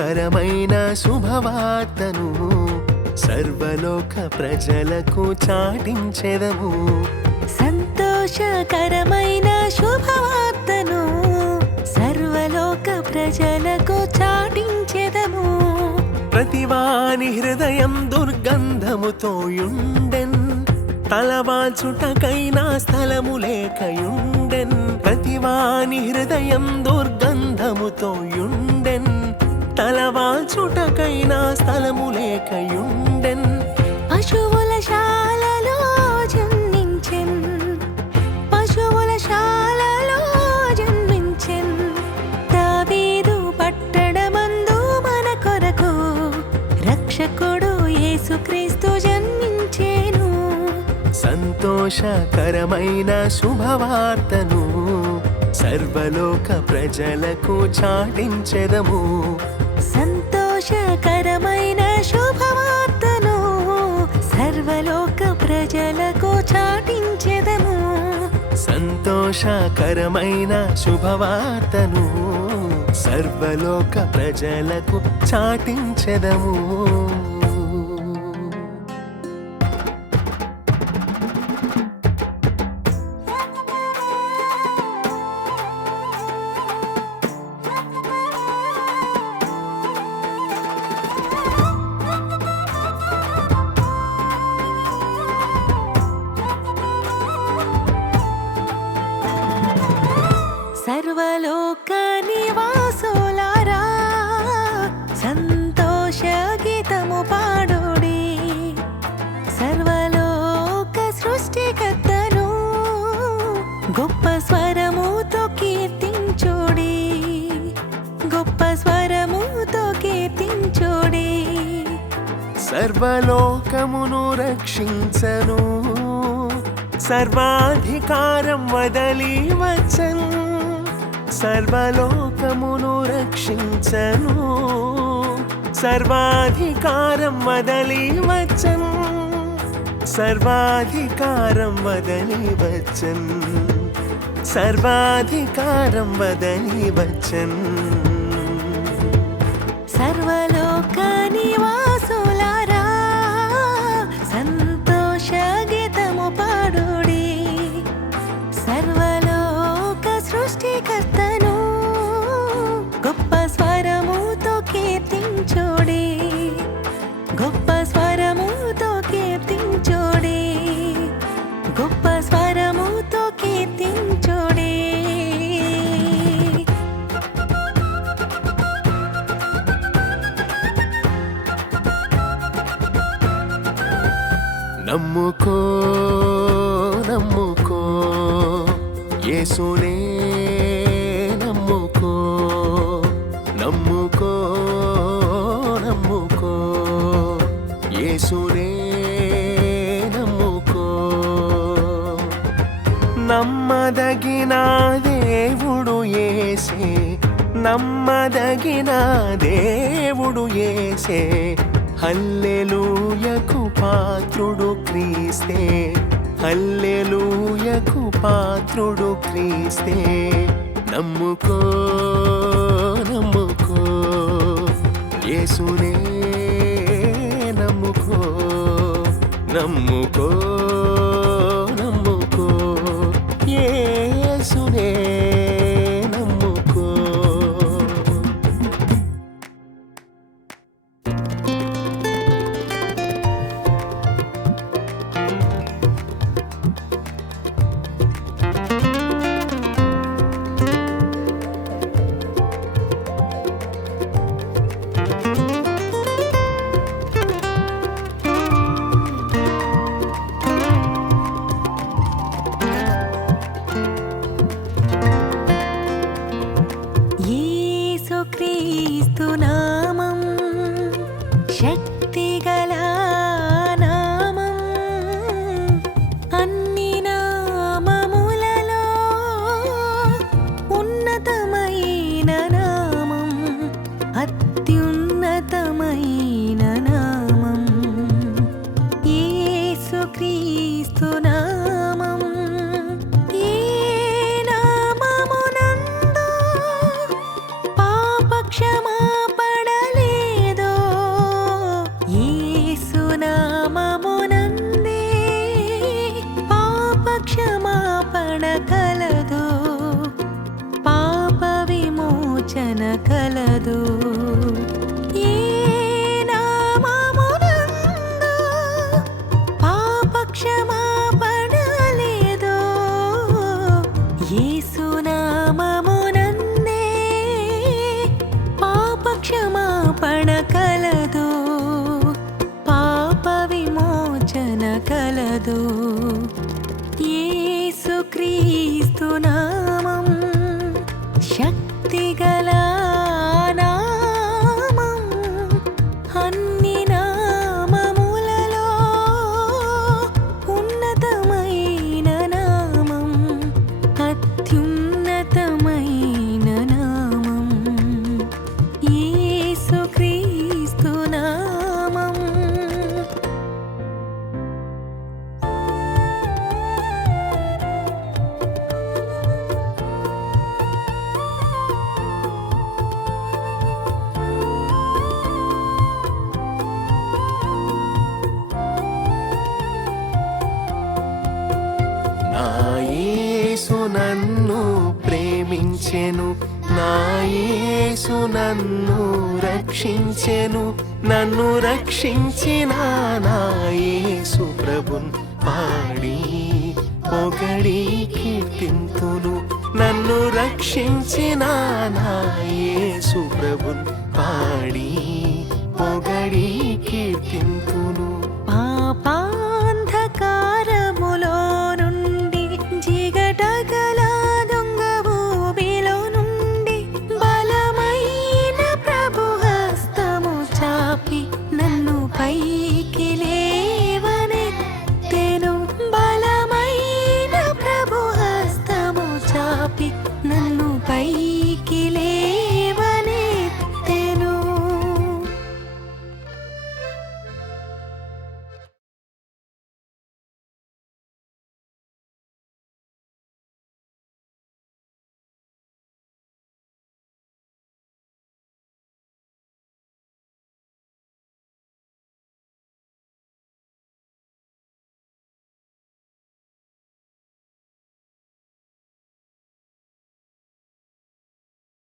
సంతోషకరమైన శుభవార్తను సర్వలోక ప్రజలకు చాటించెదము. సంతోషకరమైన శుభవార్తను సర్వలోక ప్రజలకు చాటించెదము. ప్రతివాని హృదయం దుర్గంధముతో యుండెన్ తలవాల్చుటకైనా స్థలము లేకయుండెన్ ప్రతివాని హృదయం దుర్గంధముతో యుండెన్ తలవాల్చుటకైనా స్థలము లేకయుండెన్. పశువుల శాలలో జన్మించెన్. పశువుల శాలలో జన్మించెన్. దావీదు పట్టణమందు మన కొరకు రక్షకుడు యేసుక్రీస్తు జన్మించెను. సంతోషకరమైన శుభవార్తను సర్వలోక ప్రజలకు చాటించెదము. సంతోషకరమైన శుభవార్తను సర్వలోక ప్రజలకు చాటించెదము. సంతోషకరమైన శుభవార్తను సర్వలోక ప్రజలకు చాటించెదము. సర్వలోకమును రక్షించను. సర్వాధికారం వదలి వచ్చను. సర్వలోకమును రక్షించను. సర్వాధికారం వదలి వచ్చను. సర్వాధికారం వదలి వచ్చన్. సర్వాధికారం వదలి వచ్చన్. సర్వలోక నమ్ముకో. యేసునే నమ్ముకో. నమ్ముకో నమ్ముకో. యేసునే నమ్ముకో. నమ్మదగిన దేవుడు ఏసే నమ్మదగిన దేవుడు ఏసే హల్లెలూయకు పాత్రుడు క్రీస్తే. హల్లెలూయకు పాత్రుడు క్రీస్తే. నమ్ముకో నమ్ముకో యేసునే నమ్ముకో నమ్ముకో. isso. నన్ను ప్రేమించెను. నా యేసు నన్ను రక్షించెను. నన్ను రక్షించిన నా యేసు ప్రభున్ పాడి పొగడి కీర్తింతును. నన్ను రక్షించిన నా యేసు ప్రభున్ పాడి పొగడి కీర్తింతును. పాపా